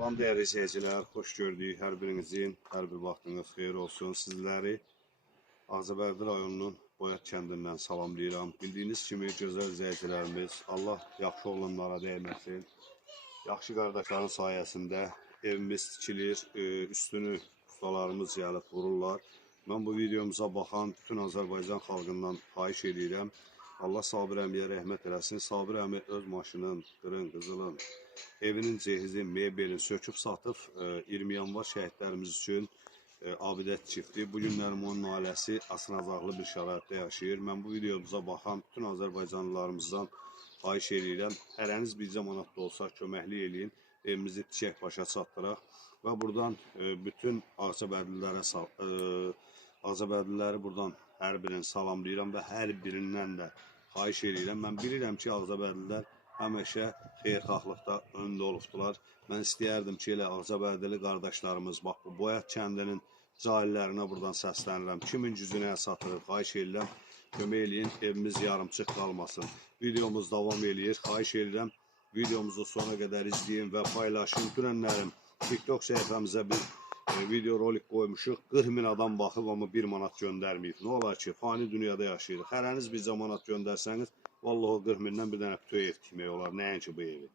Salam değerli seyirciler, hoş gördük. Hər birinizin, hər bir vaxtınız xeyir olsun. Sizləri Ağcabədi rayonunun Boyat kəndindən salamlayıram. Bildiyiniz kimi gözəl izləyicilərimiz, Allah yaxşı olanlara dəyməsin. Yaxşı qardaşların sayəsində evimiz tikilir, üstünü ustalarımız gəlib vururlar. Mən bu videomuza baxan bütün Azərbaycan xalqından xahiş edirəm. Allah Sabir əmiyə rəhmət eləsin. Sabir əmi öz maşının, qırın, qızılın, evinin cehizin, mebelini söküb satıb 20 yanvar şəhidlərimiz üçün abidə çıxdı. Bu günlərim onun ailəsi asınacaqlı bir şəraitdə yaşayır. Mən bu videomuza baxan bütün Azərbaycanlılarımızdan xahiş edirəm. Hərəniz bircə manat da olsa köməklik eləyin. Evimizi çiçək başa çatdıraq. Və buradan bütün Ağcabədiləri buradan hər birini salamlayıram və hər birindən də xahiş edirəm. Mən bilirəm ki, Ağcabədililər həmişə xeyirxahlıqda öndə olubdular. Mən istəyərdim ki, elə Ağcabədili qardaşlarımız, bax bu Boyat kəndinin cahillərinə buradan səslənirəm. Kimin gücünə satırıq, xahiş edirəm, kömək eləyin, evimiz yarımçıq qalmasın. Videomuz davam eləyir, xahiş edirəm, videomuzu sona qədər izləyin və paylaşın. Dünənlərim TikTok səhifəmizə bir video rolik qoymuşuq. 40 min adam baxıb, amma 1 manat göndərməyib. Nə olar ki, fani dünyada yaşayırıq. Hərəniz bir manat göndərsəniz, vallahi o 40 mindən bir dənə bütöv ev tikmək olar, nəinki bu evi.